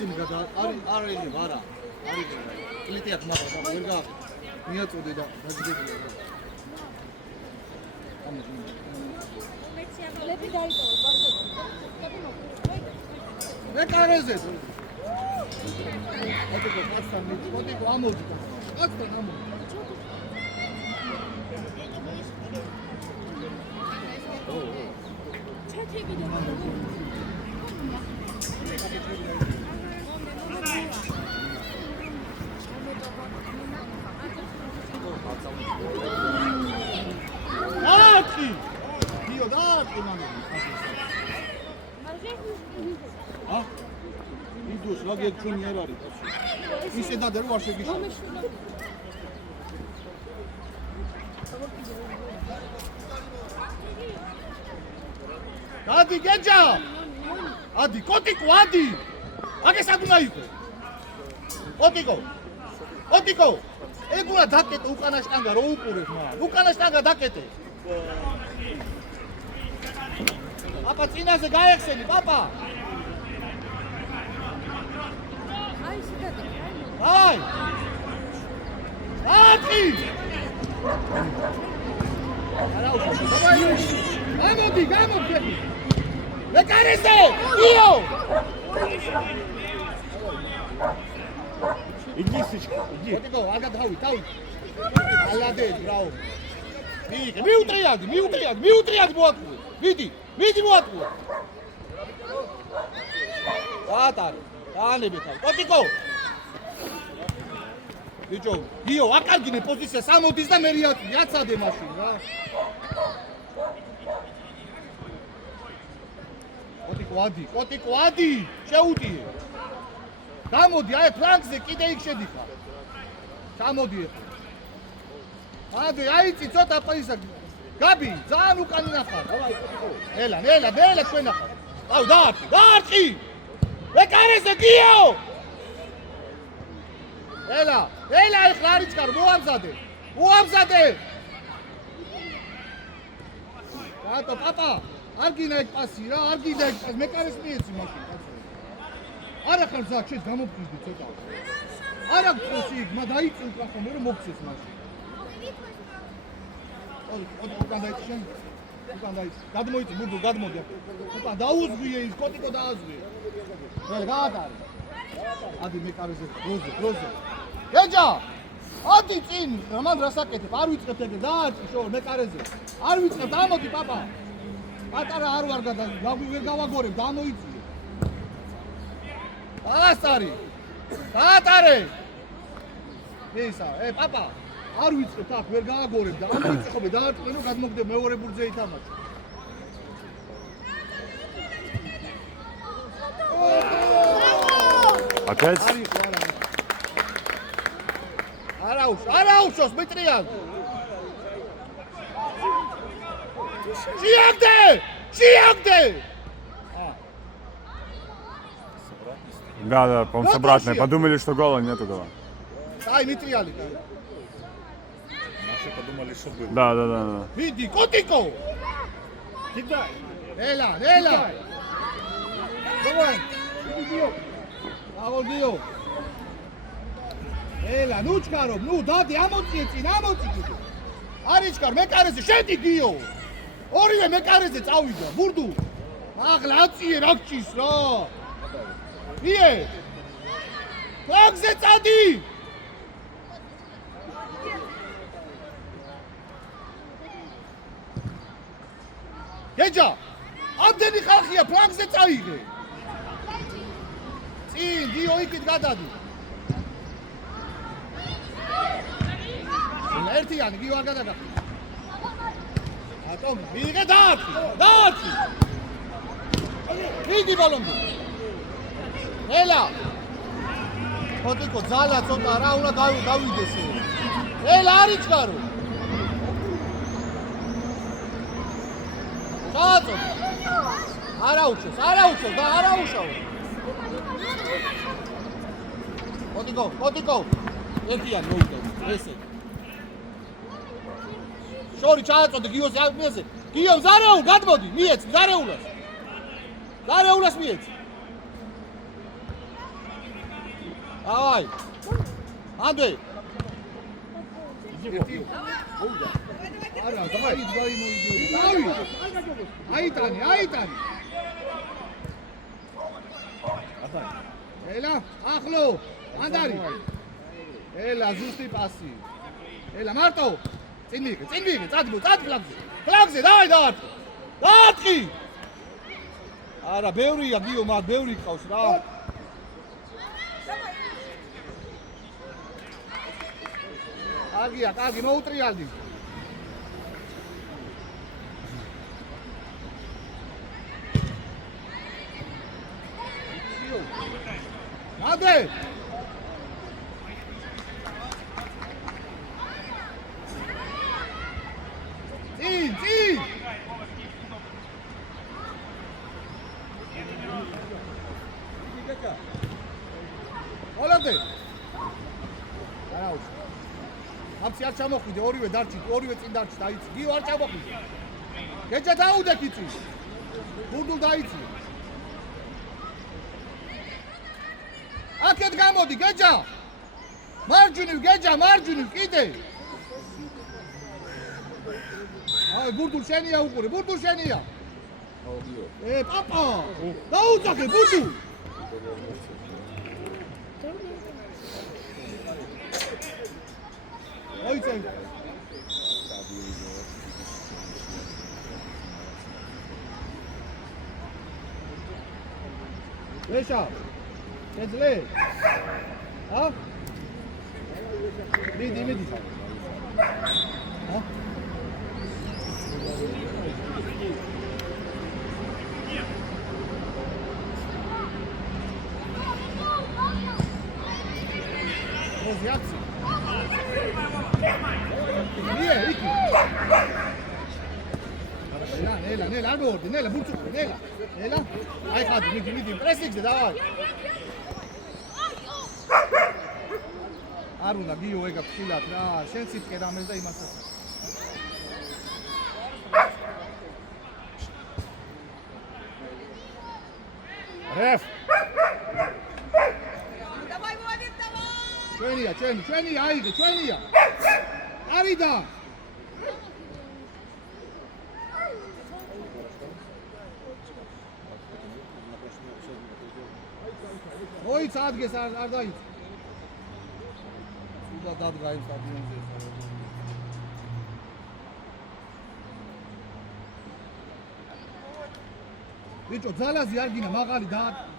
ისინი არ ეძება არა. კლიტი აქვს მაგრამ ვერ გააკეთე. მიაწოდე და დაგიდებია. ლეპი დაიტოვე, ბავშვები. მე კარეზე. ოდიკო პასთან ოდიკო ამოდი. პასთან ამოდი. ჩათები და Ati! Dio, dati, mamma. Ha? Idus, la che c'è niente vari. Mi sei dato ruolo che c'è. Adi, che già? Adi, kotiko, Adi. Ma che sa tu mai? Kotiko. Kotiko. ეგულა დაკეტე უკანა შტანგა რო უყურებ მაგრამ უკანა შტანგა დაკეტე აპა წინაზე გაეხსენი პაპა აი შეგადე აი აკი არა უშო გამოდი გამოდი მე კარესე იო Иди, иди. Вот его, ага, давай, давай. Молодец, браво. Миутриад, вот. Види, вот. Атар, танебета. Вот его. Видишь, Дио, акаргине позиция, самодис да мериат, яцаде машин, да. Вот его, ади, შეუტიე. გამოდი აი ფლანგზე კიდე იქ შედიხარ. გამოდი ახლა. ადი აიცი ცოტა პაისა. გაბი, ძალიან უკანი ნახარ. დავაი, ელა თქვენ ნახარ. აუ დაარტყი. ეკარეზე გიო. ელა ახლა არის კარ, მოამზადე. რატო პაპა? არ გინდა ეგ პასი რა, მე კარეს მიეცი მაშინ. არა ხარ ზა ჩეს გამოფხიზდი ცოტა. არა გწესი იქ, მა დაიწუნ კახო მე რომ მოგცეს მაშინ. უკან დაიწი შენ. გადმოიწი ბურდო გადმოდი. უკან დაუზღვიე ის კოტიკო დააზღვიე. მე გაატარე. ადი მე კარზე გროზე. გეჯა! ადი წინ, მან რასაკეთებ? არ ვიწყებ ეგ დააწი შო მე კარზე. არ ვიწყებ, დამოდი პაპა. პატარა არ ვარ გადა, ვერ გავაგორებ, დამოიწი. Astari! Atare! Ისა, პაპა, არ ვიწყებ აქ, ვერ გააგორებ და არ ვიცხობე, დაარტყე რომ გადმოგდე მეორე ბურთზე ითამაშო. Опять? Араушос, Дмитриян! Шиягде! Да, по-моему, с обратной. Подумали, что гола, нету гола. Ай, Дмитриали. Наши подумали, что было. Да. Види, Котико! Кидай! Эла! Давай! Аводио! Эла, ну чкаров, ну дади, амоци. Аричкар, მე კარეზე შედი გიო. ორივე მე კარეზე წავიდა, ბურდუ. აღლა აწიე რა გჭის რა. იე! ფლანგზე წადი! გეჯა! ამდენი ხალხია ფლანგზე წაიღე. წინ, დიო იქით გადადი. ერთიანი გიო არ გადაგა. ატომ, მიიღე დაარტყი. მიდი ბალონი. ელა ხოტიკო ძალა ცოტა რა უნდა გავიდეს ელა არიჩქარო ჩაწო არაუჩოს და არაუშავო ხოტიკო ერთიანი მოიგო ესე შორი ჩაწოდე გიოს მიეცე გიო ზარეულ გადმოდი მიეც ზარეულას მიეც Давай. Андрей. არა, давай, მოიდი. დავი. აიტანი. ელა, ახლო. ანდარი. ელა, ზუსტი პასი. ელა, მარტო. წინ მიიღე, წად ფლაგზე, დავай. დაარტყი. არა, ბევრია გიო, მაგ ბევრი ყავს რა. კარგი, მოუტრიალდი. მადე. წინ. ოლადე. არაუს. აფსი არ ჩამოხვიდე, ორივე წინ დარჩი, დაიცი. გიო არ ჩამოხვიდე. გეჯა დაუდე კიცი. გურდულ დაიცი. აქეთ გამოდი, გეჯა. მარჯვნივ, კიდე. აი, გურდულ შენია უყურე, აუ გიო. პაპა. დაუძახე გურდულ. ოიცე. ეშა. შეძლე. ა? მიდი. ა? Rozjacy. Nie, iki. Nela, albo ordi, Nela, burcu, Nela. Ay hadi, midi, pressing'de davay. Aruna, Gio, ega, psilat, ra, შენ სიტყე რამეს და იმასაც. Ref. ჩვენია, აიღე, ჩვენია. არიდა. მოიც ადგეს არ დაიც. უდა დადგა იმ სტადიონზე. Бичо, ძალაზი არ გინა, მაღალი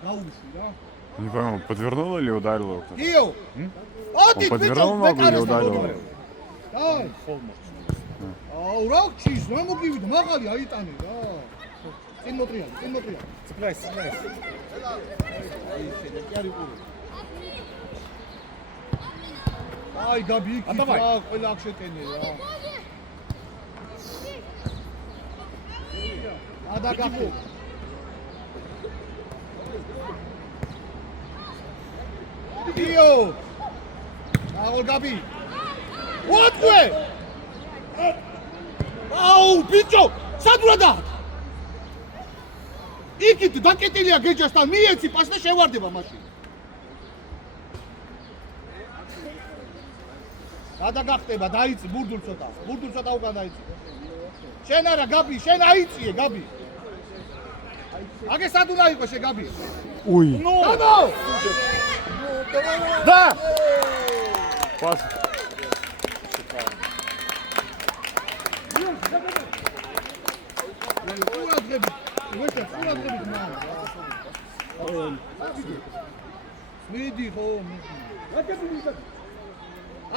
დაუვიში რა. Не пойму, подвернула или ударила его кто-то? Гио! Оди, подвернул ногу или ударила? Давай. Ау, рокчის, რა მოგივიდა, მაღალი აიტანე რა. წინ მოტრია. Цепляй. აი, გაბი იქ რა, ყველა აქ შეტენე რა. ადაგახო. Gio! Agol Gabi! Otque! Au, bicho! Sadurada! იქით დაკეტილია გეჯასთან, მიეცი პას და შევარდება მაშინ. გადაგახტება, დაიცი ბურდულ ცოტა უკან დაიცი. შენ არა გაბი, შენ აიწიე გაბი. აგე სად უნდა იყოს შე გაბი? Ui! Дамо! Да! Пас. მიდი ხო?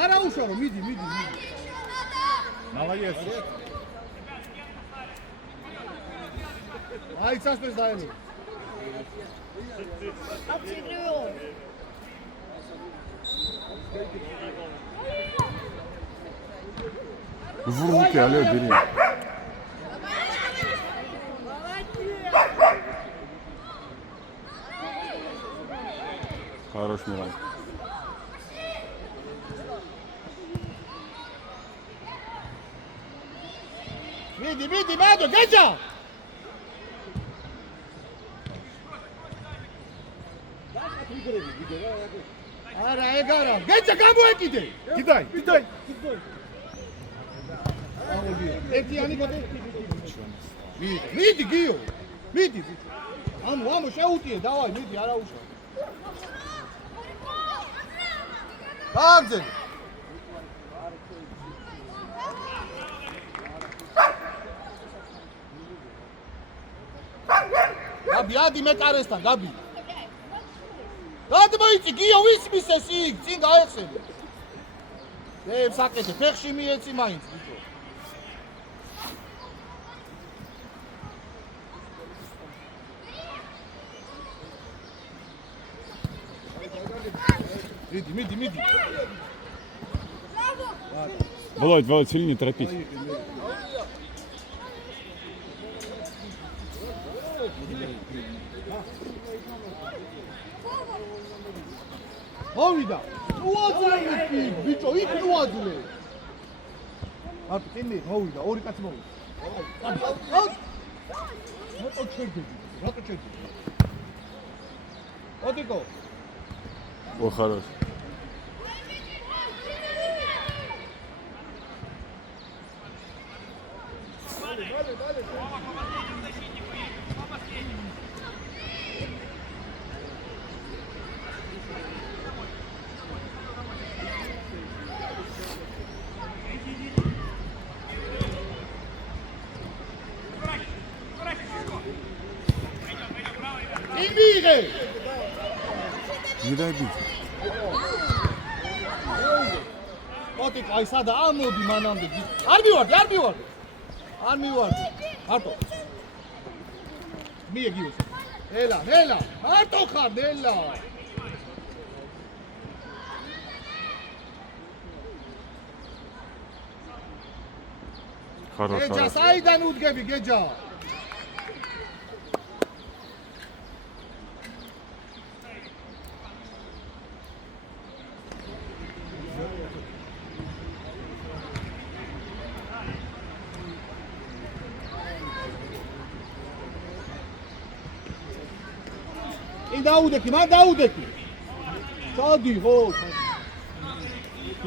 არა უშარო, მიდი. Молодец. აი წასწრეს დაელო. В руки, алло, бери. Хорош, Миран. Მიდი, მადო, გეჯა! არა, ეგ არა. გეჭა გამოეკიდე. კიდაი. ერთიანი გოდე. მიდი გიო. მიდი. ამო შეუტიე, დავაი, მიდი, არა უშო. გაგზელე. გაბი, ადი მეკარესთან, გაბი. გადმოიწი, გიო, ვის მისეს იქ, წინ გაეხსენე. დებს აკეთე, ფეხში მიეცი მაინც, ბიჭო. მიდი. Володь, сильно не торопись. მოვიდა. უაძლევი კი, ბიჭო, იქ უაძლევი. აბა, წინი, მოვიდა, ორი კაცი მოვიდა. რატო ჩერდები? ოდიკო. О, хорош. იმიღე. Не дай бить. ოდიკო, აი სადა ამოდი მანამდე. არ მივარდი. არტო. მიეგიოს. ნელა. არტო ხარ, ნელა. Хорош. გეჯა, საიდან უდგები, გეჯა? დაუდექი, მან დაუდექი. სადი, ხო.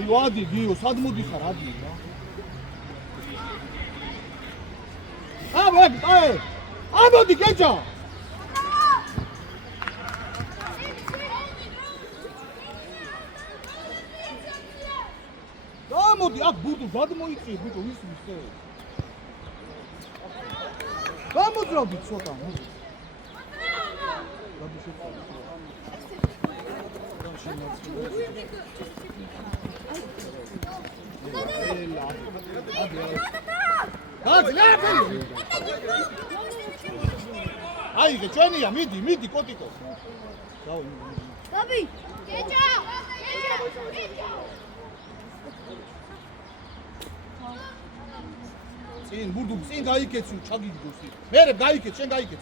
ვადი, გიო, სად მოდიხარ, ადი, რა. ამოდი, გეჯა. გამოდი, აქ ბურდო, სად მოიწიე, ბიჭო, ვის მისე. გამოძრავდი ცოტა, მოდი. აიგე, ჩვენია, მიდი, კოტიკო. გაბი, გეჭა. წინ, ბურდუ, წინ გაიკეცი, ჩაგიგდოს. მერე გაიკეც, შენ გაიკეც.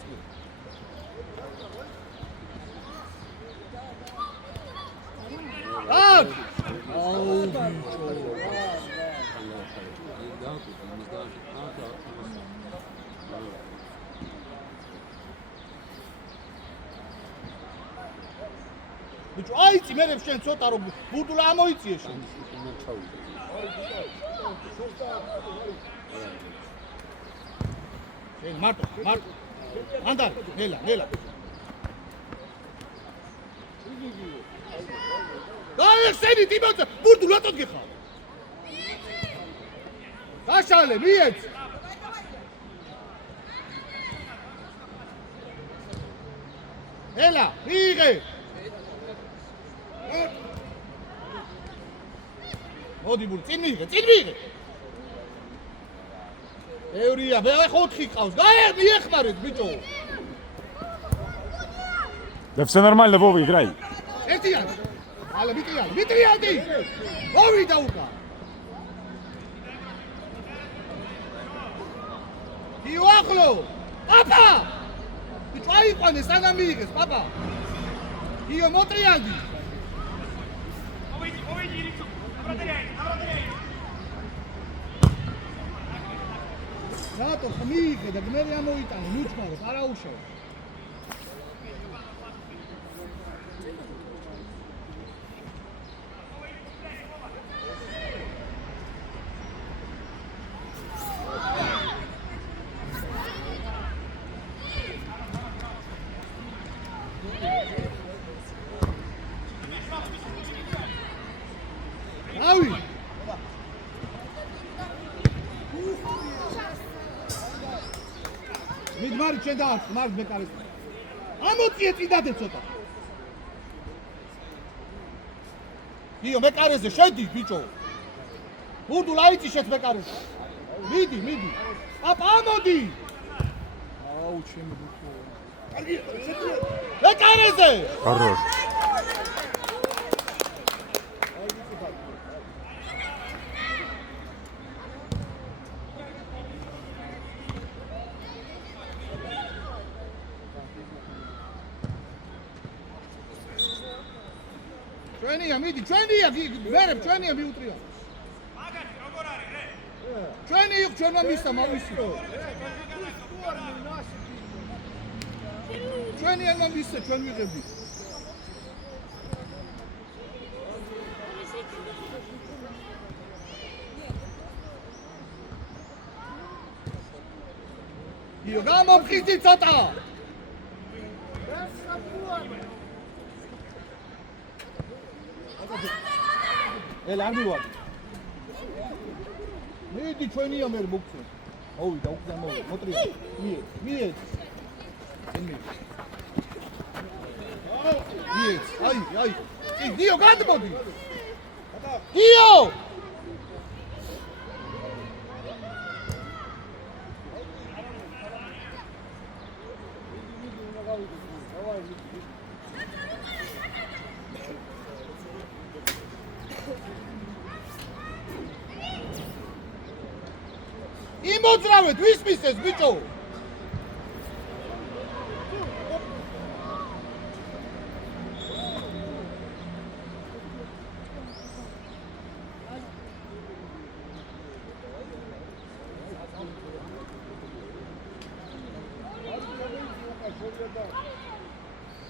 აკ! აუ, ბიჭო. ბიჭო, აიცი მერე შენ ცოტა რომ ბურდულა ამოიწიე შენ. შენ მარტო. ანდარ, ნელა. გაიხსენი ტიმოთე, ბურდუ რატო გიხარ? გაშალე, მიეც. ელა, მიიღე. მოდი ბურდუ, წინ მიიღე. ევრია, მე 4 ყავს. მიეხმარეთ, ბიჭო. Да все нормально, Вова, играй. ერთიანი. ალა მიტრიალდი. მოვიდა უკან. იუახლო. პაპა. ბიჭო აიყვანე, სანამ მიიღეს, პაპა. იო მოტრიალდი. Мовиди, Ириксу, обратаряй. რატო მიიღე და მე ამოიტანე, მიჩქარო, არა უშავ. შენ დაარჩ, მარს მეკარეს. ამოწიე წინდადე ცოტა. იო, მეკარეზე შედი, ბიჭო. ბურდულ აიწი შეთ მეკარეზე. მიდი. აპ, ამოდი. აუ, ჩემი ბიჭო. კარგი, შედი. მეკარეზე. Хорош. ჩვენია, მიდი, ჩვენია, ვერებ, ჩვენია მიუტრია. მაგარი როგორ არის რე? ჩვენი იქ ჩვენმა მისცა მავისი. ჩვენი ამა მისცა ჩვენ ვიღებდი. იო, გამომხიზდი ცოტა. ელარ მივარ. მიდი ჩვენია მე მოგწე. მოვიდა უკვე მოვიდა. მოტრია. მიეც. მიეც. აი. დიო გადმოდი. დიო! იმოძრავეთ, ვის მისცეს, ბიჭო?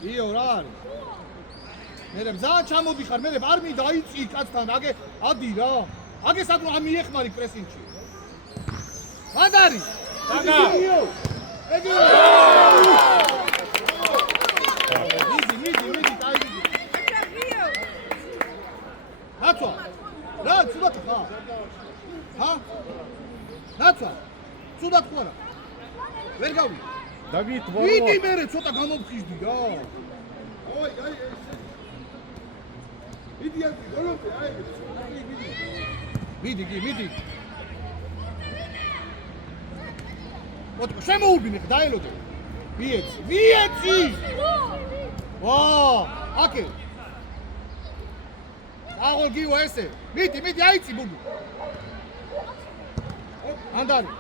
იო, რა არის? მერე მზა ჩამოდიხარ, მერე არ მინდა აიწი კაცთან, ადი რა. აგე სადღა ამიეხმარი პრესინგში. მანდარი. დაგა. მიდი, დაიდი. ნაცვა. რა, ცუდად ხარ? ჰა? ნაცვა. ცუდად ხარ? ვერ გავი. Давид, მიდი მერე ცოტა გამომხიზდი რა. აი. მიდი, გოლონტე, აი. მიდი. მოტკო შემოურბინე დაელოდე. მიეცი. ვა, აკე. აღო გივა ესე. მიდი აიწი ბუბუ. ანდარი.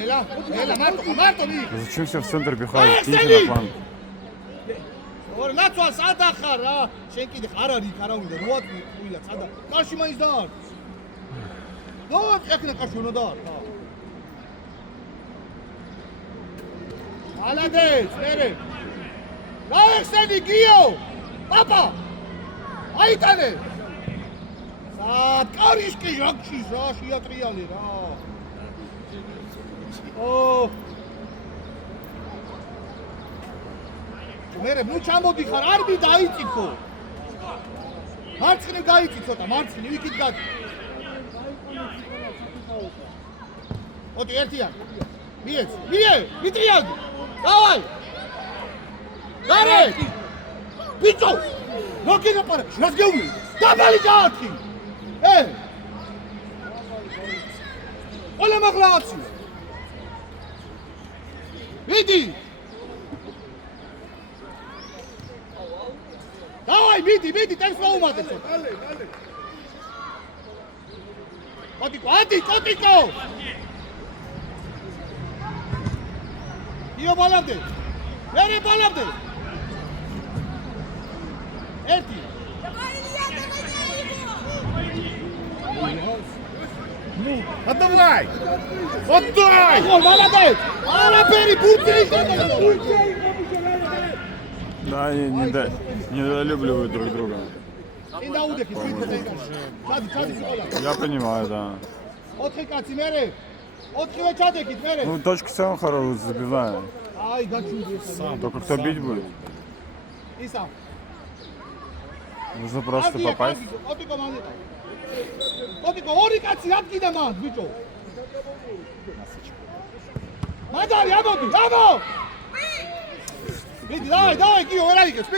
ელა, მარტო მიი. Зачем все в центр бежать? Идите на фланг. ორ ნაცვა სადა ხარ რა? შენ კიდე არ არის არა უნდა როატი ყუია სადა. კარში მაინც დაარ. ეკნა კარში უნდა დაარ. ალადეც, მერე. გაიხსენი გიო. პაპა. აიტანე. კარიშკი რაკში რა შეატრიალე რა. მერე ნუ ჩამოდიხარ, არ მინდა აიწიქო. მარცხნივ გაიწი ცოტა, მარცხნივ იქით გადი. ოტი ერთია. მიტრიალდი. დავაი. გარე. ბიჭო. როკინა პარა, რას გეუბნები? დაბალი გაარჩი. ყველა მაღლააცი. მიდი. დავაი, მიდი, ტექს მოუმატე ცოტა. კოტიკო. იო ბალამდე. მერე ბალამდე. ერთი. Отдавай! Молодец! Арапери, буртей! Да, они недолюбливают друг друга. Я понимаю, да. Ну, точка все равно хорошо забивает. Только кто бить будет? Нужно просто попасть. მაგარი, ამოდი, ამო! მიდი, დავай, გიო, ვერ აიღებს,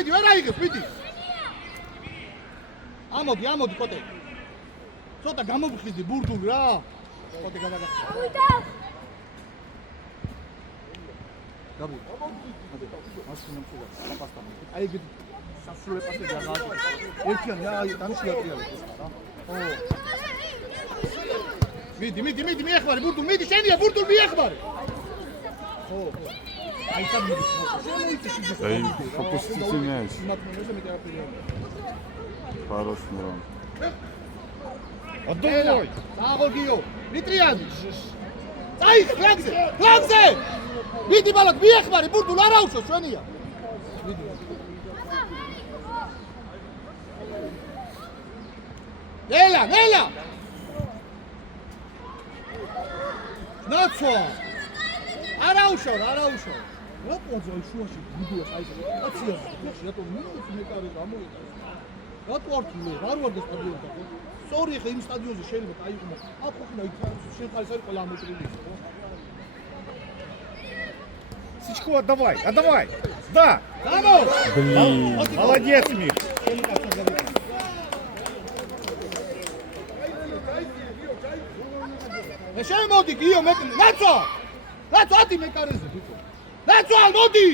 მიდი. ამოდი, კოტე. ცოტა გამომხიზდი ბურდული რა. კოტე გადაგახსნა. ავიდა. გაბი. მასინა მსულა, საპასტამი. აი ეგ სასულე პასე დაგააკეთე. ერთიანი რა, აი დანიში ატრიალებს რა. ო. მიდი, მიეხმარე, ბურდული, მიდი, შენია, ბურდული მიეხმარე. ხო. აი სამიდი. აი, ოპოზიციონერს. Хорошо. Отдай! Сагогио! Митрияни! Цай, флангზე! მიდი ბალაკ, მიეხმარი, ბურდულ არა უშო, ჩვენია. ნელა! ნაცვა! არა უშო. რა პოზა შუაში ბურდულს აი ეს. აცია, რატომ მინუს მეკარე გამოიყო? რატო არ თვლე? რა ვარ და სტადიონი და ხო? სწორი ხე იმ სტადიონზე შეიძლება დაიყო. აქ ხო იქ შენ ხარ ისე ყველა ამოწრილი ხო? Сичкова, давай! Да! Дамо! Молодец, Мих! შენ მოდი გიო მე ნაცვა ათი მეკარეზე ბიჭო ნაცვა მოდი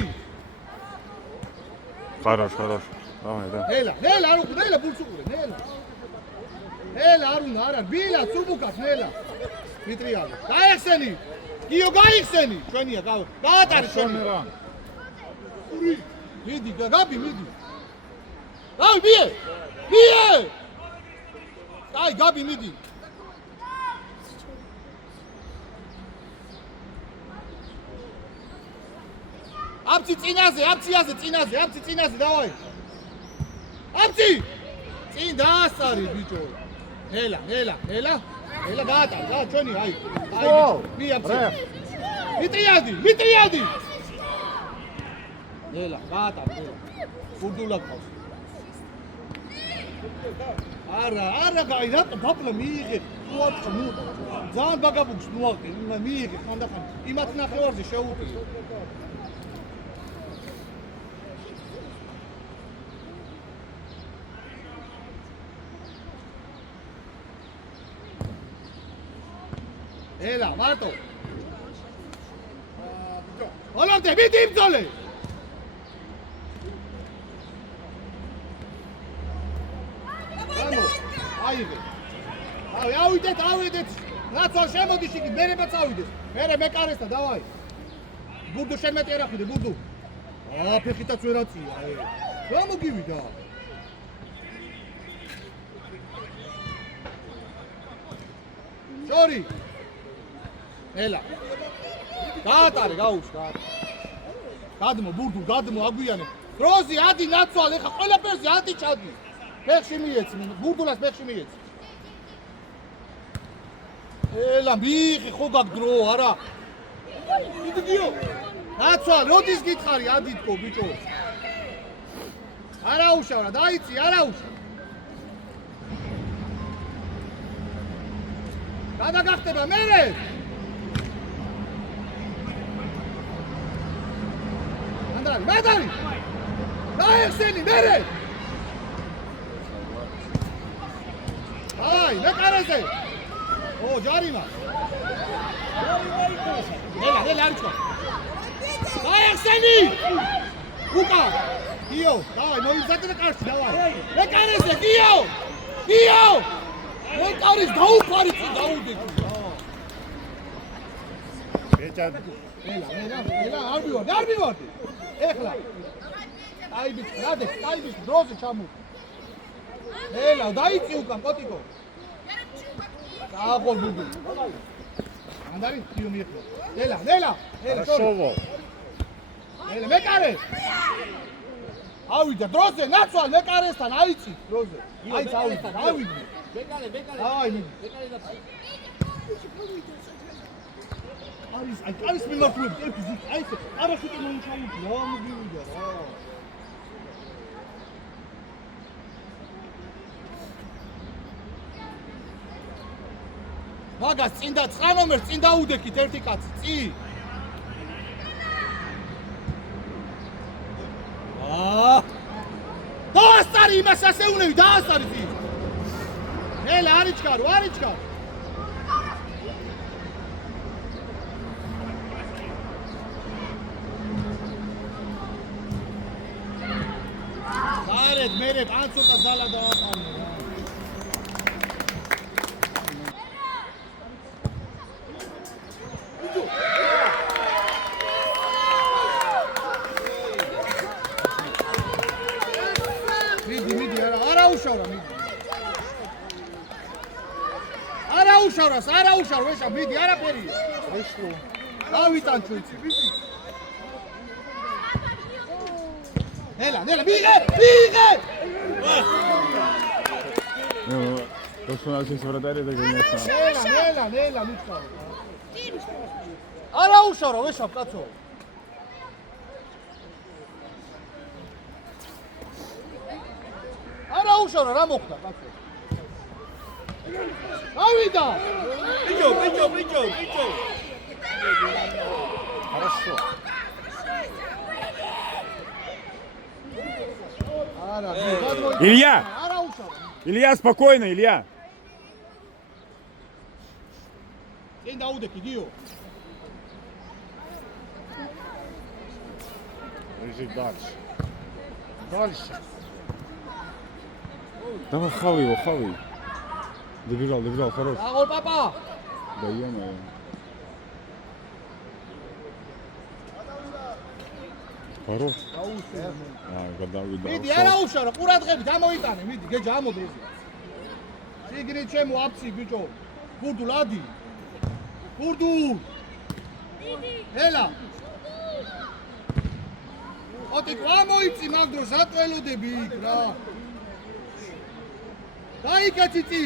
Хорошо. Давай, да. ნელა არ უკვე ნელა ბულცუყურე ნელა არ უნდა არა ბილა ცუბუკას ნელა მიტრიალე გაიხსენი გიო გაიხსენი ჩვენია გაატარი ჩვენი რა მიდი გაბი მიდი აი ბიე აი გაბი მიდი აბცი წინაზე, დავაი. აბცი! წინ დაასწარი ბიჭო. ნელა, გაატარ, რა ჩვენი, აი. მი აბცი. მიტრიადი. ნელა, გაატარ. ბურდულა ყავს. არა, გაი, რატო დაპლა მიიღე. უაცხო, ძალიან ბაგაბუქს მოაყე, მიიღე ხანდახან. იმათ ნახევარზე შეუტიო. ელა, მარტო. ოლამდე მიდი იმძოლე. აიღე. ავიდეთ. ნაცვალ შემოდი შიგნით, მერეც ავიდეს. მერე მეკარესთან, დავაი. ბურდუ შემეტი არ ახვიდე, ბურდუ. ფეხითაც ვერ აწია, რა მოგივიდა? შორი. ელა. გაატარე, გადმო, ბურდუ, აგვიანე. დროზი, ადი ნაცვალ, ეხა ყველაფერზე ადი ჩადი. ფეხში მიეცი, ბურდულას ფეხში მიეცი. ელა, მიიღი ხო გაგ დრო, არა. მიდიო. ნაცვალ, როდის გითხარი ადითქო, ბიჭო. არა უშავრა, დაიცი, არა უშავრა. გადაგახტება მერე. მადარი. დაეხსენი მერე. აი, მეკარეზე. ჯარიმა. ნელა არჩვა. დაეხსენი. უკა. გიო, დავაი, მოიზადე კარში, დავაი. მეკარეზე, გიო. მეკარის დაუფარი დაუდე. ელა, არ მივარდი. ეხლა. აი ბიჭ, დროზე ჩამო. ელა, დაიწი უკან, კოტიკო. აღო ბუბუ. ანდარი, კიო მიეხლა. ელა. Хорошо. ელა, მეკარე. ავიდა, დროზე, ნაცვალ, მეკარესთან, აიცი, დროზე. აიცი, ავიდა. მეკარე. აი, მიდი. მეკარე და არის მიმართულებით ერთი ზუსტ აი ეს არასუტი მომჩაუდი რა მოგივიდა რა მაგას წინ და 9 ნომერს წინ დაუდექით ერთი კაცი წინ დაასტარი იმას ასეულები, დაასტარი ის. ნელა არიჩქარო, არიჩქარო. გარეთ, მერე, ან ცოტა ძალა დააყანე. არა უშავ ვეშა მიდი არაფერია ეშლო დავიტან ჩვენცი ნელა მიიღე Personal segretario de Guinea. ნელა მიწავ არა უშავ ვეშა კაცო არა უშავ რა მოხდა კაცო Авида! Бычо! Хорошо. Илья, спокойно, Илья. Лежи дальше. Дальше. Давай хавай его, хавай. Добежал, хорош. Агол, папа! Да ё-моё. Хорош. Когда выдал. მიდი, არა უშარო, ყურადღებით ამოიტანე, მიდი, გეჯა ამოდი ესე. სიგნით ჩემო აფსი ბიჭო. გურდულ ადი. გურდულ. მიდი. ელა. ოტი ყამოიცი მაგ დროს ატველოდები იქ რა. დაიკეთიცი.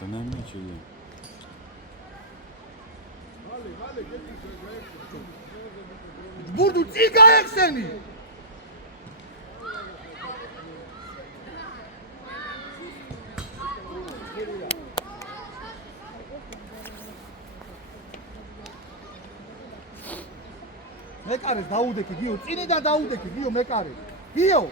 Да на мяч иди. Буду цигаексени. მეკარეს დაუდექი გიო, წინიდან დაუდექი გიო მეკარეს. გიო.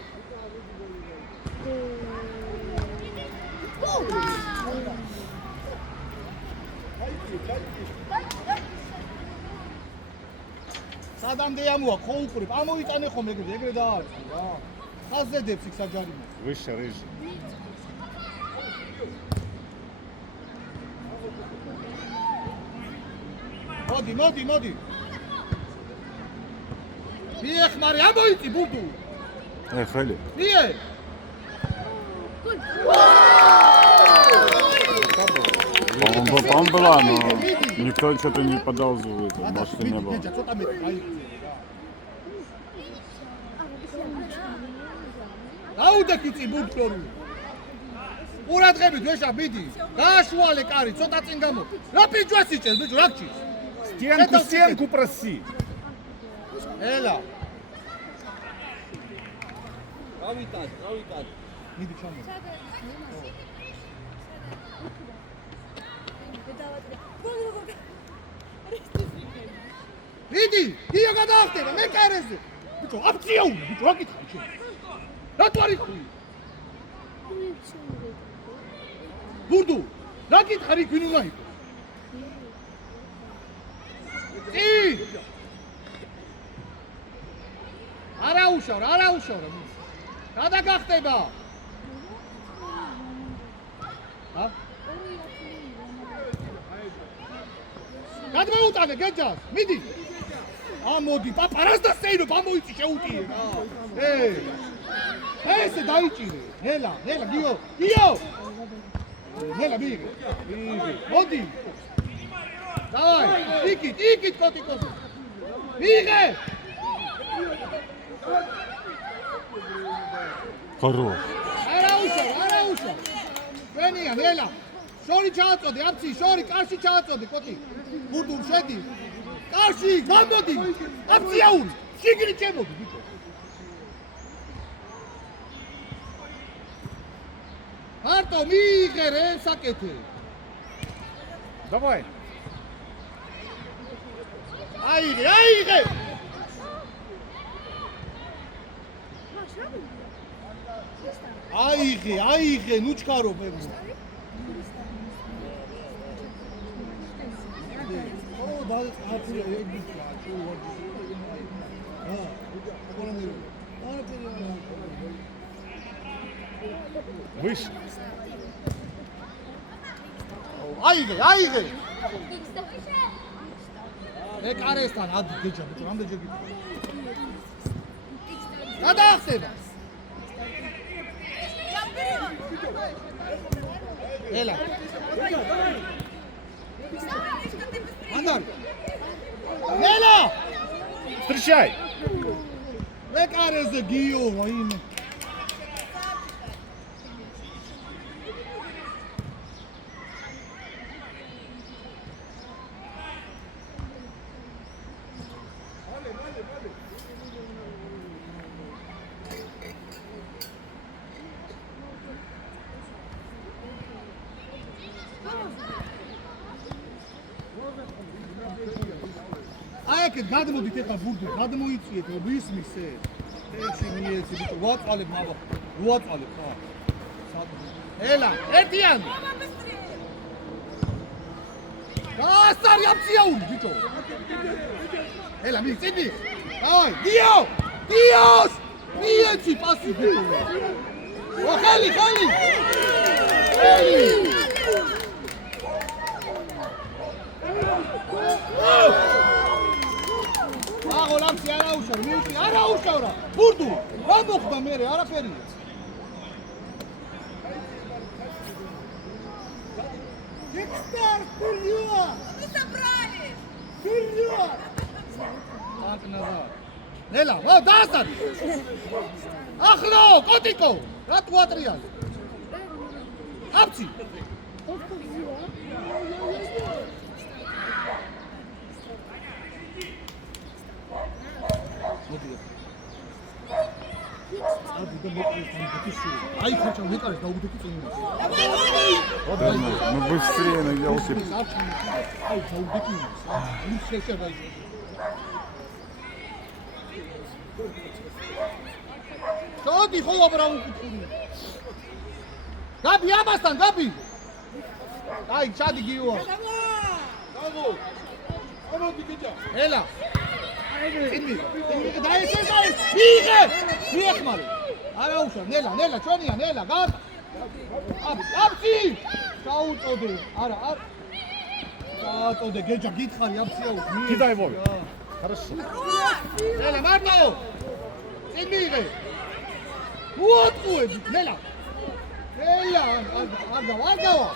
სადამდე ამოა ხო უყურებ ამოიტანე ხომ ეგრე დაარჩი რა ხაზედებს იქ საჯარიმო Выше, рыжий. მოდი მიეხმარე ამოიწი ბუდუ Хали. მie Он была, но никто что-то не подал за это, может не было. დაუდექი ბუდქორი ყურადღებით ვეშა მიდი გააშუალე კარი ცოტა წინ გამო რა პიჯვას იჭერს ბიჭო რა გჭირს Стенку проси. ელა გავიტან მიდი ჩამო მიდი ია გადაახტება მე კარეზე ბიჭო აფციაული ბიჭო რა გითხარი შენ რა თუ არის ბურდუ რა გითხარი ქვინ უნდა იყოს არა უშავ გადაგახტება გადმოუტანე გეჯას მიდი ამოდი პაპა რას დასეინო ამოიცი შეუტიე ესე დაიჭირე ნელა გიო ნელა მიიღე მოდი დავაი იქით კოტი მიიღე Хорош. არა უშავ ვენია ნელა შორი ჩააწოდე აფცი შორი კარში ჩააწოდე კოტი ბურდულ შედი კარში გამოდი აფციაური შიგნით შემოდი ბიჭო მარტო მიიღე რე საკეთე. Давай. აიღე. აიღე, ნუ ჩქარო ფერმო. და აფრია ეგიჩა, ჩუვარდი. Выше. აიღე. ეკარესთან ადი გეჯა, ბიჭო, რამდენი ჯერ გიქნა. გადაახსენა. ელა. ანდარ. ნელა! Встречай. ეკარეზე გიო, ვაიმე. აიქეთ გადმოდით ეხლა ბურდო, გადმოიწიეთ, ვისმის ეს. ეში მიეცი ბიჭო, ვაწვალებ მამა. ვაწვალებ ხა. ელა, ერთიანი. გასტარი აფციაური ბიჭო. ელა მიწიდი. დავაი, დიოს! მიეცი პასი ბიჭო. ხელი! ლამსი არაუშავ, მიუწი არაუშავ რა. ბურდუ, რა მოხდა მე არაფერია. Декстер, вперед! Мы собрали! Вперед! Так назад. Нела, вот дастан! Ахло, котико! Რა თუ ატრიალ? აფცი! Ай, хочу, мне кажется, да убудет это. Ну быстрее нагнался. Ай, да убудет. Лучше все дай. Что ты хо обрал? Gabi, абастан, Gabi. Ай, чади гио. Оно дикеჭა. Ელა. იმი დაიწყე ვიღე ვიხმარი არა უშავ ნელა ჩვენია ნელა გარ აფცი დაუწოდე არა დაუწოდე გეჯა გითხარი აფციაუ Кидай его. Хорошо. ნელა მარტო წინ მიიღე უოტყუები ნელა არგავა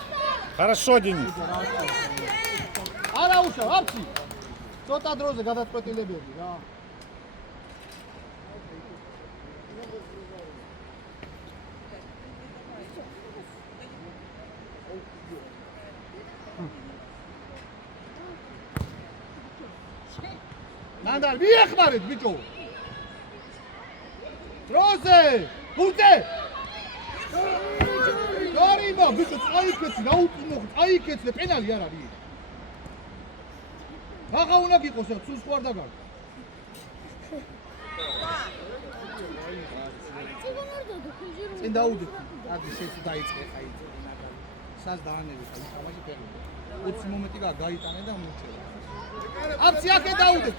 Хорошо, Денис. არა უშავ აფცი ცოტა დროზე გადაწყვეტილებები რა. ნანდარ, მიეხმარეთ ბიჭო. დროზე, გულზე. გარიმა ბიჭო, წაიქეცი, რა უკინო, წაიქეცი, პენალი არ არის. აღა უნდა გიყოს რა, სულ სხვა არ დაგარ. წინ დაუდეთ. ადი შეც დაიწყე ხაი. სას დაანები ხაი, თამაში ფერი. 20 მომენტი გაიტანე და მოჩერე. აფცი აქე დაუდეთ.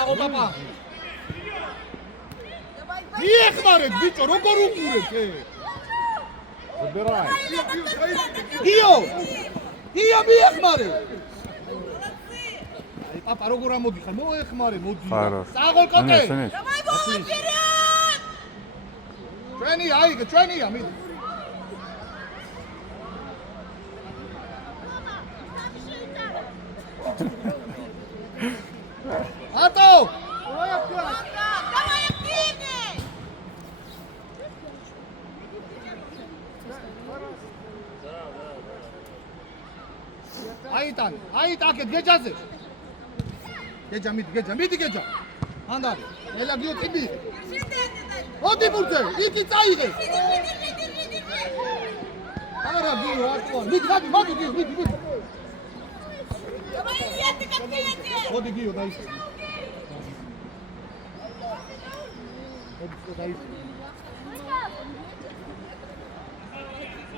აღო პაპა. მიეხმარეთ ბიჭო, როგორ უყურეთ ე? Забирай. გიო მიეხმარე. აი პაპა როგორ ამოდიხარ? მოეხმარე, მოდი. საღოლ კოკე. Давай, Вова, вперед! ჩვენია, მიდი. ატო! Давай активней! აიტაკეთ გეჯაზე. გეჯა მიდი გეჯა. ანდარი. ელა გიო ტიბი. Сидеть, მოდი ბურთზე, იქი წაიღე. არა, გიო, არტო. მიდი, მიდი. Давай, иди, капитан! მოდი გიო, დაიწყე. მოდი,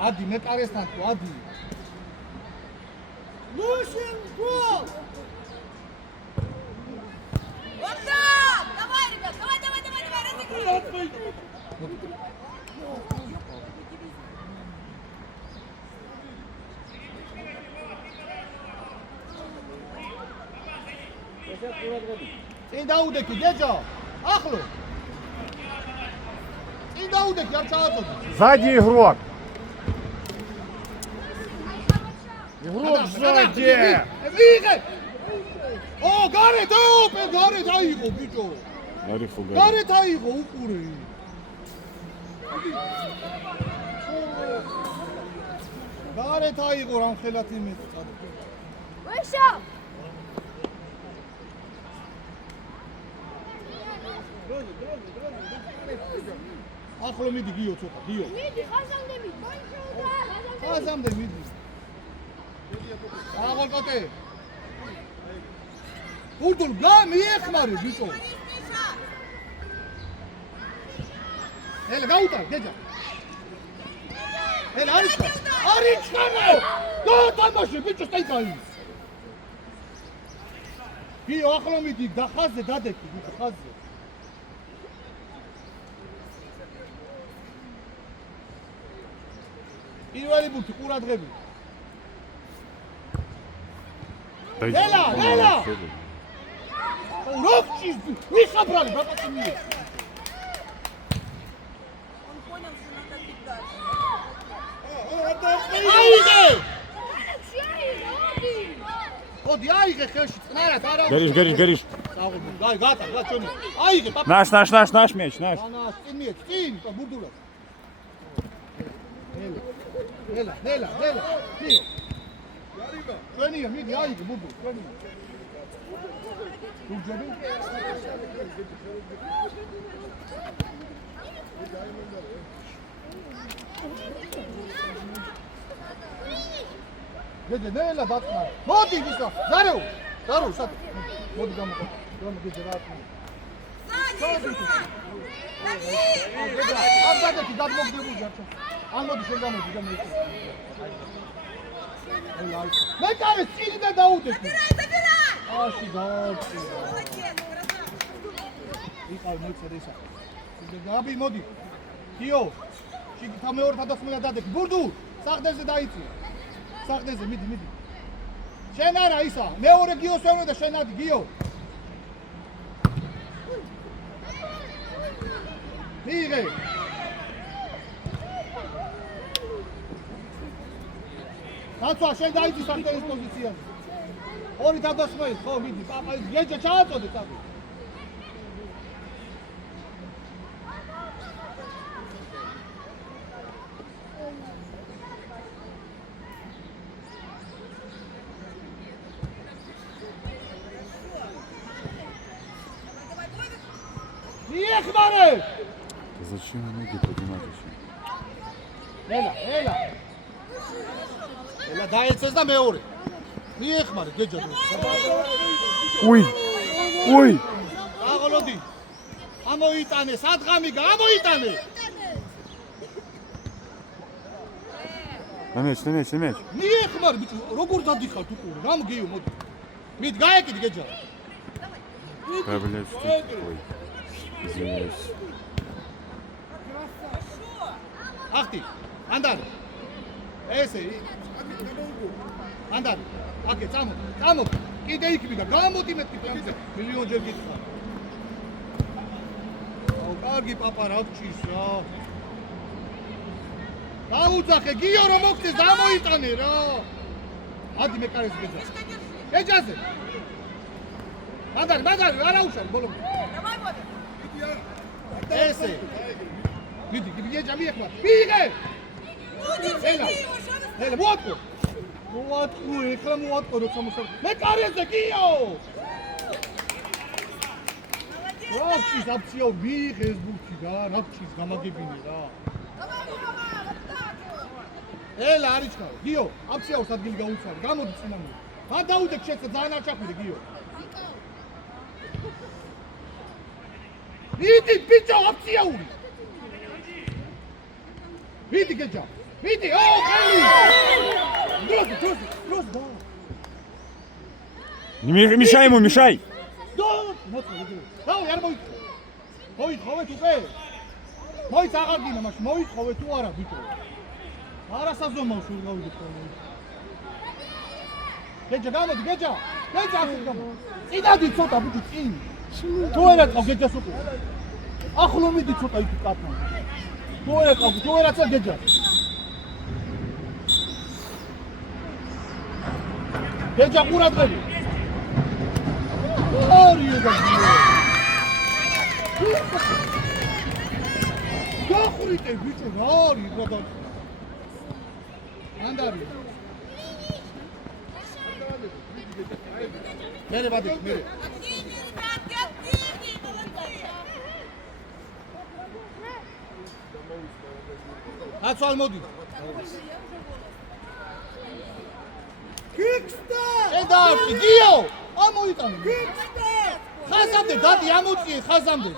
ადი, მე კარესთან თუ, ადი. Лушин гол! Вот так! Давай, ребят, давай, разыгрывай! წინ დაუდექი, გეჯო. ახლო. წინ დაუდექი, არ ჩააწოდე. Сзади игрок. Игрок сзади. ვიღე. ო, გარეთ, გარეთ აიღო, ბიჭო. არის ხო გარი. გარეთ აიღო უყურე. გარეთ აიღო რამ ხელათ იმეც წადე. Выше! ახლო მიდი გიო ცოტა, გიო. Миди, хазамде миди! ხაზამდე მიდი. აღარ კოტე. ურდულ გამიეხმარე ბიჭო. ელე გაუტარ, გეჯა. ელე არის ხანა. დათამაშე ბიჭო სტაიკაი. გიო ახლო მიდი, დახაზე დადექი ბიჭო, ხაზე. პირველი ბურთი ყურადღები. ელა! როქჩის ვიხაბრალი ბატონი. Он понял, что надо бить дальше. აიღე! ოდი აიღე ხელში წნარად არა. გერიშ. საუბრობ. გატა, ჩონი. აიღე პაპა. ნაშ მეჩ. ანა, წინ, ბურდულად. ელა. მი. ჩვენია, მიდი აიღე ბურდულ, ჩვენია. ბურდები? ნელა დაწნა. მოდი ვისა. ზარო, სად. მოდი გამოყო. გეჯა რა. აბადეთი გადმოგდებული ჯარჩო. ან მოდი შენ გამოდი და მე. მე კარი წილი და დაუდექი. Забирай! აში დააწი. Молодец, красавчик! იყავ მეცერ ისა. გაბი მოდი. გიო. შიგთა მეორე თავდასხმელა დადექი. ბურდუ, საღდეზე დაიწი. საღდეზე მიდი. შენ არა ისა. მეორე გიოს ვეუნე და შენ ადი გიო. მიიღე. დაცვა შენ დაიწი საღდეზის პოზიციაზე. ორი თავდასხმელი, ხო მიდი. პაპა გეჯა ჩააწოდე წადი. მიეხმარე! Зачем они поднимают? ელა დაეცეს და მეორე. მიეხმარე გეჯა. უი. აღოლოდი. ამოიტანე, სადღამი გამოიტანე. მეჩ. მიეხმარე ბიჭო, როგორ დადიხარ თუ ყური? რამ გიო მოდი. მიდი გაეკიდი გეჯა. Проблема. Извиняюсь. ახტი. ანდარ. ესე. ანდარ. აკე წამო. კიდე იქები და გამოდი მეთქი ფანზე. მილიონჯერ გითხარ. აუ, კარგი პაპა რა გჭირს რა. დაუძახე გიო რომ მოგწეს დამოიტანე რა. ადი მე კარეს გეჯა. გეჯაზე. მადარი, არა უშავ ბოლომდე. Давай, Бобик! ესე. მიდი, გეჯა მიეხმარ. მიიღე. Удержи его, что вы... ელე მოატყო. ეხლა მოატყო როცა მოსა. მე კარესზე გიო. რაფჩის აფციო მიიღე ეს ბურთი რა, რაფჩის გამაგებინე რა. ელა არიჩქარო, გიო, აფციაოს ადგილი გაუცვალე, გამოდი წინამორ. მან დაუდე შეცე ძალიან არ ჩახვიდე გიო. მიდი ბიჭო აფციაური. მიდი გეჯა. მიდი, ხელი. დროს და. Мишай ему, мешай! დავი არ მოიწო. მოიწოვე თუ ყე? მოიც აღარ გინა მაშინ, მოიწოვე თუ არა ბიჭო. არასაზომავ შურ გავიდეთ ხოლმე. გეჯა გამოდი, გეჯა. გეჯა გამოდი. წინადი ცოტა ბიჭო, წინ. თუ არა ყავ გეჯას უკვე. ახლო მიდი ცოტა იქ კატა. თუ არა ყავ, თუ არა ცა გეჯა. გეჯა ყურადღები. ორი და გახურიტე ბიჭო რა არის რა ანდარი მერე ვადი მერე აცვალ მოდი კიქსტა ედავი გიო ამოიტანე ხაზამდე დადი ამოწიე ხაზამდე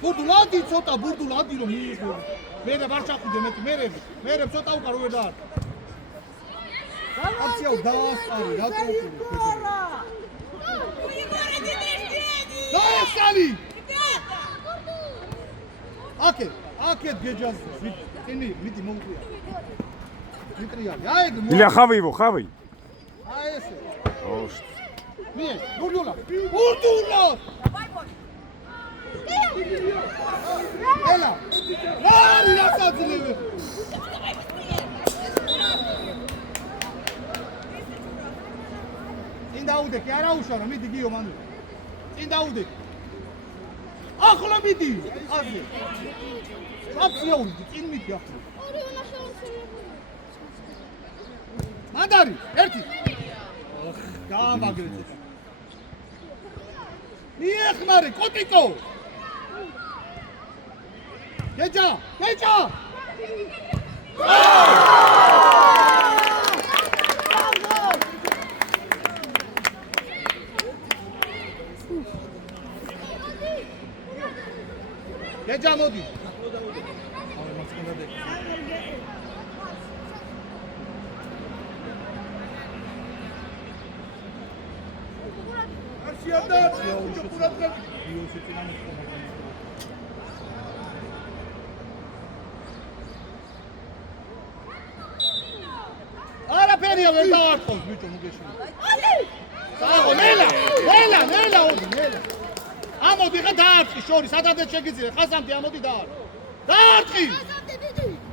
ბურდულადი ცოტა ბურდულადი რომ მიიღო მერე ვარ ჩახვიდე მერე ცოტა უკარო ვერ დაარ აფციაო დაასწარი რატო დაასწარი აკეთ გეჯაზე მიდი მომკვია მიტრიალი აი Илья, хавай его, хавай! აი ესე Ош. მიე ბურდულა ელა ლარი რასაძლევე წინ დაუდე კი არა უშარო მიდი გიო მანდ წინ დაუდე ახლო მიდი აზე აფციაური წინ მიდი ახლო მანდარი ერთი გამაგრეთ მიეხმარე კოტიკო გეჯა გეჯა მოდი არაფერია ვერ დავარტყოს ბიჭო მოგეშინე სააღო ნელა ამოდი ხა დაარტყი შორი სადამდე შეგიძლია ხაზამდე ამოდი დაარტყი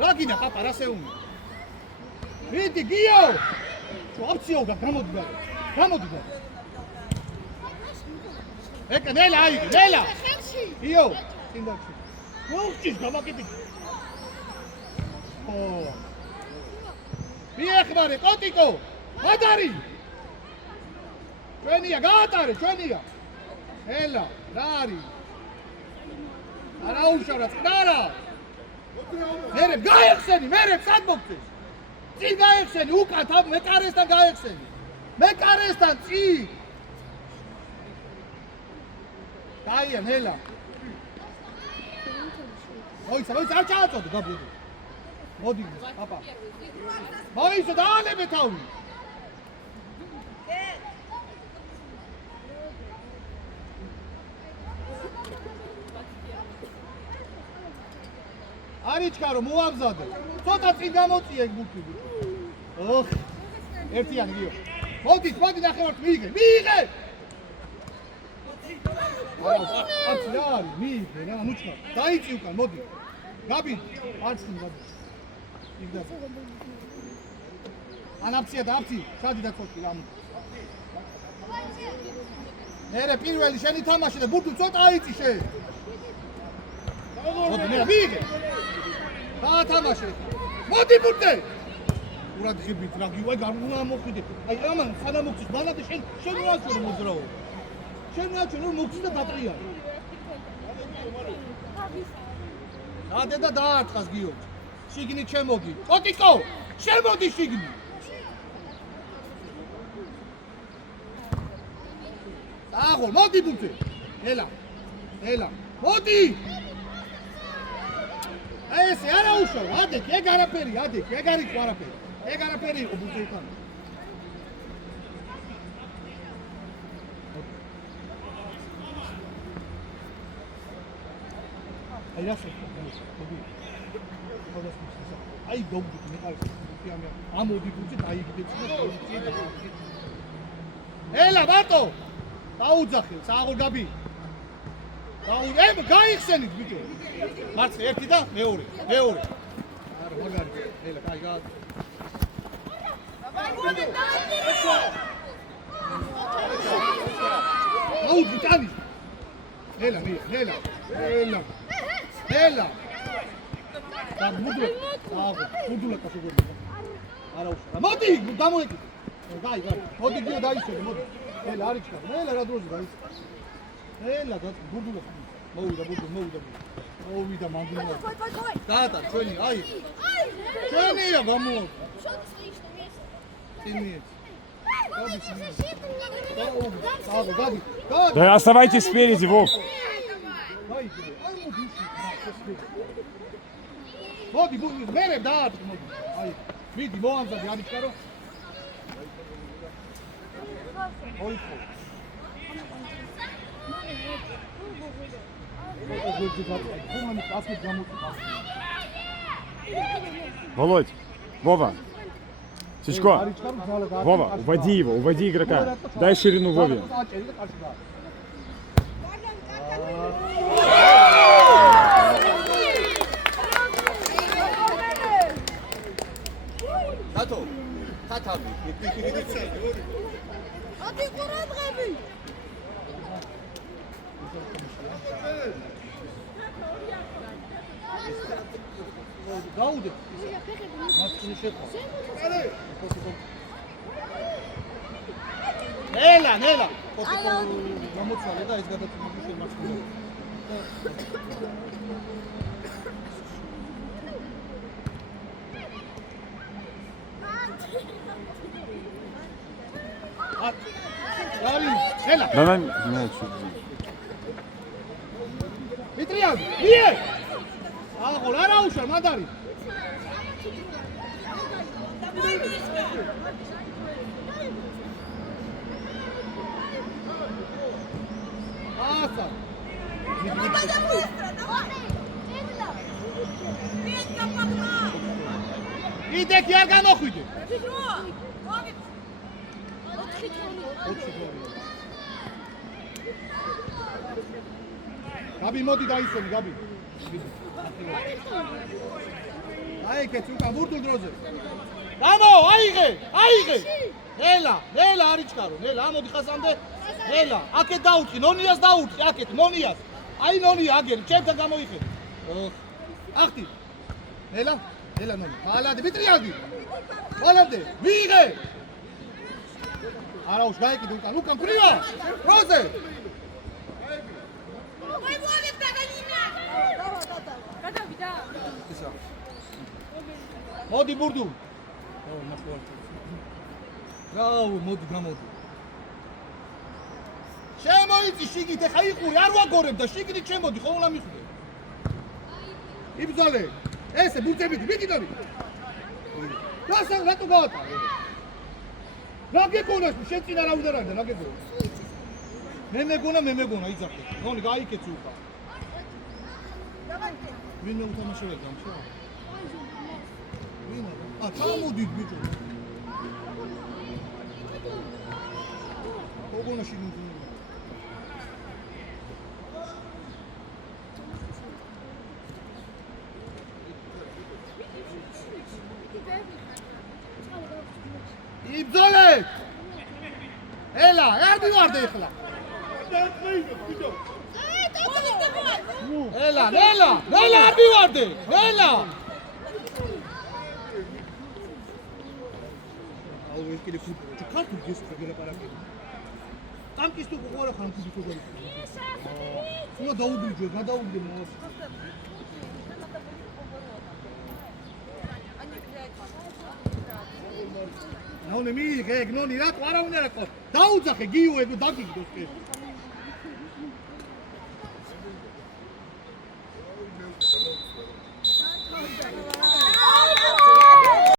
რა გინდა პაპა რა შეუმი მიდი გიო აფციო და გამოდი და ეკა ნელა გიო წინდაში მოუჭის გამაკეტი მიეხმარე კოტიკო მადარი ჩვენია გაატარე ჩვენია ელა რა არის არა უშავდა წნარა მერე გაიხსენი მერე სად მოგწეს წინ გაიხსენი უკან თავ მეკარესთან გაიხსენი მეკარესთან წინ დაია ნელა მოიცა არ ჩააწოდო გაბლოდი მოდი პაპა მოიცა დაანებე თავი არიჩქარო მოამზადე ცოტა წინ გამოწიე ბურთი ოხ ერთიანი გიო მოდი ნახევართ მიიღე აცლარი მიიღე რა მუჩქა დაიწი უკან მოდი გაბი არცინ გაბი იგდა ანაფცია და აფცი სადი დაწოთი რა მერე პირველი შენი თამაში და ბურთი ცოტა აიწი შენ მოდი მე მიიღე თამაში მოდი ბურთი ურად ხიბით რა გივა გარუნა მოხვიდე აი ამან სანამ მოგწის მანამდე შენ რა შენ მოძრაო შენ ნაჩვენ რომ მოგცი და დატრია. დადე და დაარტყას გიორგი. შიგნით შემოდი. კოტიკო, შემოდი შიგნით. აღო, მოდი ბუცე. ელა. მოდი. ესე არა უშავ, ადექი, ეგ არაფერი, ადექი, ეგ არის არაფერი. ეგ არაფერი იყო ბუცე თან. აი რასე. აი დოგდი მეყავს. ამოდი ბუცე დაიგდებს და პოზიცია. ელა ბატო. დაუძახე, საღოლ გაბი. გაიხსენით ბიჭო. მარცხი ერთი და მეორე. არა მაგარი. ელა, კაი გა. აუძი ტანი. ელა. და მუდლა. მუდლა კაცოები. არა უშა. მოდი, გამოეკიდე. გაი. მოდი გიო დაისვენე, მოდი. ელა არის ჩქარ. ელა რა დროზე დაისვენე. ელა და ბურდულა. მოვიდა მანდულა. დაატარ ჩვენი, აი. ჩვენია გამოვა. Да оставайтесь спереди, Вов. მოდი ბურდულა, მერე დაატარ მოდი. აი, მიდი მოამზადე არის ჩქარო. ოიქო. Володь, Вова, Сичко, Вова, уводи игрока, дай ширину Вове. გაუდე. მაცხინი შეხო. ელა. გამოცვალე და ეს გადაწყვეტილი შემაცხინე. რავი, ელა. Да, мяч. მიტრიან, მიე. აღო, რა უშავ, მანდარი. аса. იდე კი არ გამოხვიდე. გაბი მოდი დაისვენი, გაბი. აი კეთ უკან ბურდულ დროზე. გამო, აიღე. ნელა არის ჩქარო. ნელა, ამოდი ხასამდე. ნელა, აქეთ დაუჭი, ნონიას დაუჭი, აქეთ ნონიას. აი ნონია აგერი, ჩემთან გამოიხედე. ახტი. ნელა ნონი. ალადე, მიტრიადი. ალადე, მიიღე. არა უშ გაიკიდე უკან პრივა. როზე. მოდი ბურდუ. რაუ, მოდი გამოდი. შემოიწი შიგით, ეხა იყური, არ ვაგორებ და შიგით შემოდი, ხოლმე მიხვდე. იბრძოლე. ესე ბურთებიდი, მიდიდოდი. რატო გაატარე? რა გეკონას, შენ წინ არა უდარანდა, რა გეკონა? მე მეგონა, იძახე. ნონი გაიქეცი უკან. ვინ მოუთამაშეა გამშო? ვინ? ჩამოდით ბიჭო. გოგონაში ნუ. იბრძოლე! ელა, არ მივარდე ეხლა. ელა, არ მივარდე. ელა. აუ ეს კიდე ქართულ გესწრებია პარაკი. Танкист თუ ყורה ხან თუ გიყორი. უნდა დაუბრიჯო, გადაუბრიჯო მოს. ნაუნე მიიღე, გნონი რა, ყარა უნდა რა ყო. დაუძახე გიო ეგ დაგიგდოს კი.